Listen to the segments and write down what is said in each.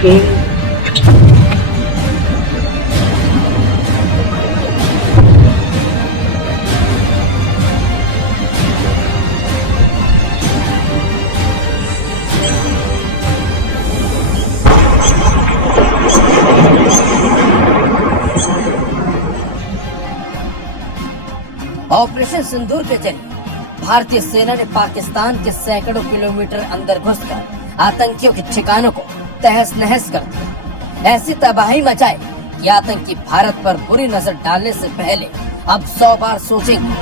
Operation सिंदूर के जरिए भारतीय सेना ने पाकिस्तान के सैकड़ों किलोमीटर अंदर घुसकर आतंकियों के ठिकानों को तहस नहस कर दिया। ऐसी तबाही मचाई कि आतंकी भारत पर बुरी नजर डालने से पहले अब 100 बार सोचेंगे।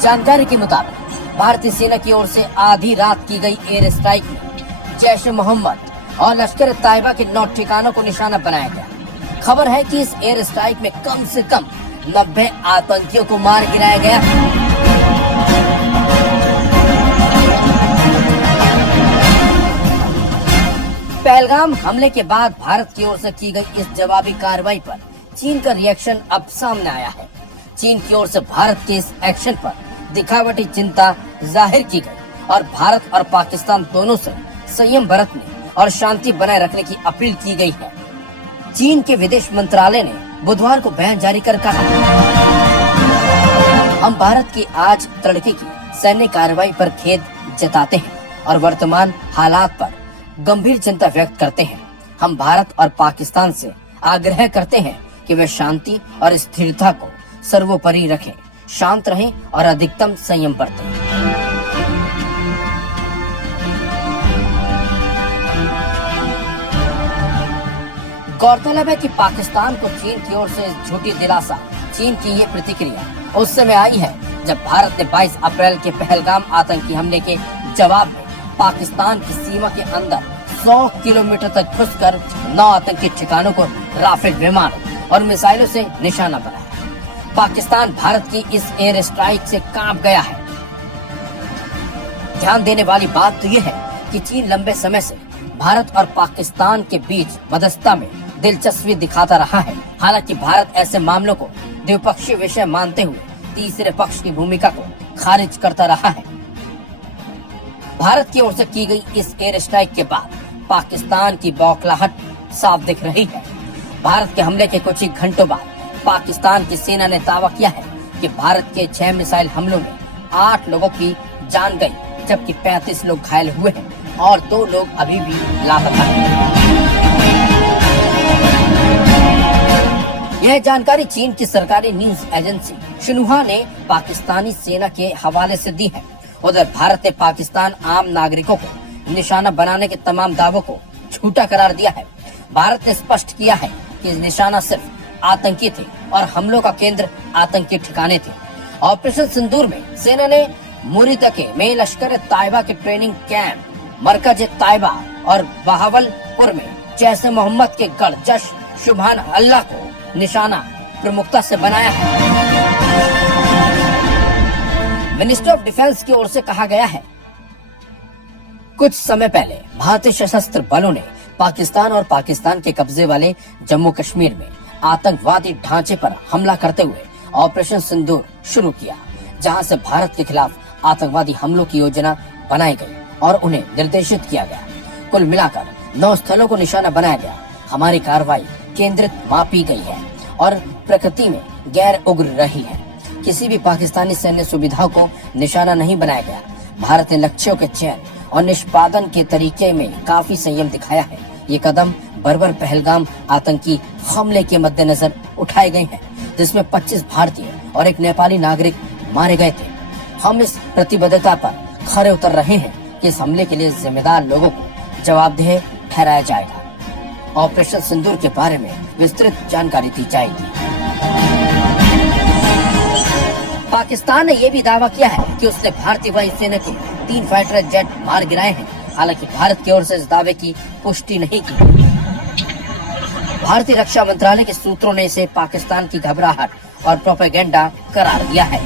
जानकारी के मुताबिक भारतीय सेना की ओर से आधी रात की गई एयर स्ट्राइक में जैश-ए-मोहम्मद और लश्कर तैयबा के 9 ठिकानों को निशाना बनाया गया। खबर है कि इस एयर स्ट्राइक में कम से कम 90 आतंकियों को मार गिराया गया। पहलगाम हमले के बाद भारत की ओर से की गई इस जवाबी कार्रवाई पर चीन का रिएक्शन अब सामने आया है। चीन की ओर से भारत के इस एक्शन पर दिखावटी चिंता जाहिर की गई और भारत और पाकिस्तान दोनों से संयम बरतने और शांति बनाए रखने की अपील की गई है। चीन के विदेश मंत्रालय ने बुधवार को बयान जारी कर कहा, हम भारत की आज तड़के की सैन्य कार्रवाई पर खेद जताते हैं और वर्तमान हालात पर गंभीर चिंता व्यक्त करते हैं। हम भारत और पाकिस्तान से आग्रह करते हैं कि वे शांति और स्थिरता को सर्वोपरि रखें, शांत रहें और अधिकतम संयम बरतें। गौरतलब है कि पाकिस्तान को चीन की ओर से झूठी दिलासा, चीन की ये प्रतिक्रिया उस समय आई है जब भारत ने 22 अप्रैल के पहलगाम आतंकी हमले के जवाब में पाकिस्तान की सीमा के अंदर 100 किलोमीटर तक घुसकर 9 आतंकी ठिकानों को राफेल विमानों और मिसाइलों से निशाना बनाया। पाकिस्तान भारत की इस एयर स्ट्राइक से कांप गया है। ध्यान देने वाली बात तो ये है कि चीन लंबे समय से भारत और पाकिस्तान के बीच मध्यस्थता में दिलचस्पी दिखाता रहा है। हालांकि भारत ऐसे मामलों को द्विपक्षीय विषय मानते हुए तीसरे पक्ष की भूमिका को खारिज करता रहा है। भारत की ओर से की गई इस एयर स्ट्राइक के बाद पाकिस्तान की बौखलाहट साफ दिख रही है। भारत के हमले के कुछ ही घंटों बाद पाकिस्तान की सेना ने दावा किया है कि भारत के 6 मिसाइल हमलों में 8 लोगों की जान गई, जबकि 35 लोग घायल हुए हैं और 2 लोग अभी भी लापता हैं। यह जानकारी चीन की सरकारी न्यूज एजेंसी शिन्हुआ ने पाकिस्तानी सेना के हवाले से दी है। उधर भारत ने पाकिस्तान आम नागरिकों को निशाना बनाने के तमाम दावों को झूठा करार दिया है। भारत ने स्पष्ट किया है कि निशाना सिर्फ आतंकी थे और हमलों का केंद्र आतंकी ठिकाने थे। ऑपरेशन सिंदूर में सेना ने मुरीदके में लश्कर तैयबा के ट्रेनिंग कैंप, मरकज तैयबा और बहावलपुर में जैश-ए-मोहम्मद के गढ़ जश-सुबहान-अल्लाह को निशाना प्रमुखता से बनाया है। मिनिस्ट्री ऑफ डिफेंस की ओर से कहा गया है, कुछ समय पहले भारतीय सशस्त्र बलों ने पाकिस्तान और पाकिस्तान के कब्जे वाले जम्मू कश्मीर में आतंकवादी ढांचे पर हमला करते हुए ऑपरेशन सिंदूर शुरू किया, जहां से भारत के खिलाफ आतंकवादी हमलों की योजना बनाई गई और उन्हें निर्देशित किया गया। कुल मिलाकर 9 स्थलों को निशाना बनाया गया। हमारी कार्रवाई केंद्रित मापी गई है और प्रकृति में गैर उग्र रही है। किसी भी पाकिस्तानी सैन्य सुविधाओं को निशाना नहीं बनाया गया। भारत ने लक्ष्यों के चयन और निष्पादन के तरीके में काफी संयम दिखाया है। ये कदम बर्बर पहलगाम आतंकी हमले के मद्देनजर उठाए गए हैं, जिसमें 25 भारतीय और एक नेपाली नागरिक मारे गए थे। हम इस प्रतिबद्धता पर खरे उतर रहे हैं कि इस हमले के लिए जिम्मेदार लोगों को जवाबदेह ठहराया जाएगा। ऑपरेशन सिंदूर के बारे में विस्तृत जानकारी दी जाएगी। पाकिस्तान ने यह भी दावा किया है कि उसने भारतीय वायुसेना के 3 फाइटर जेट मार गिराए हैं। हालांकि भारत की ओर से इस दावे की पुष्टि नहीं की। भारतीय रक्षा मंत्रालय के सूत्रों ने इसे पाकिस्तान की घबराहट और प्रोपेगेंडा करार दिया है।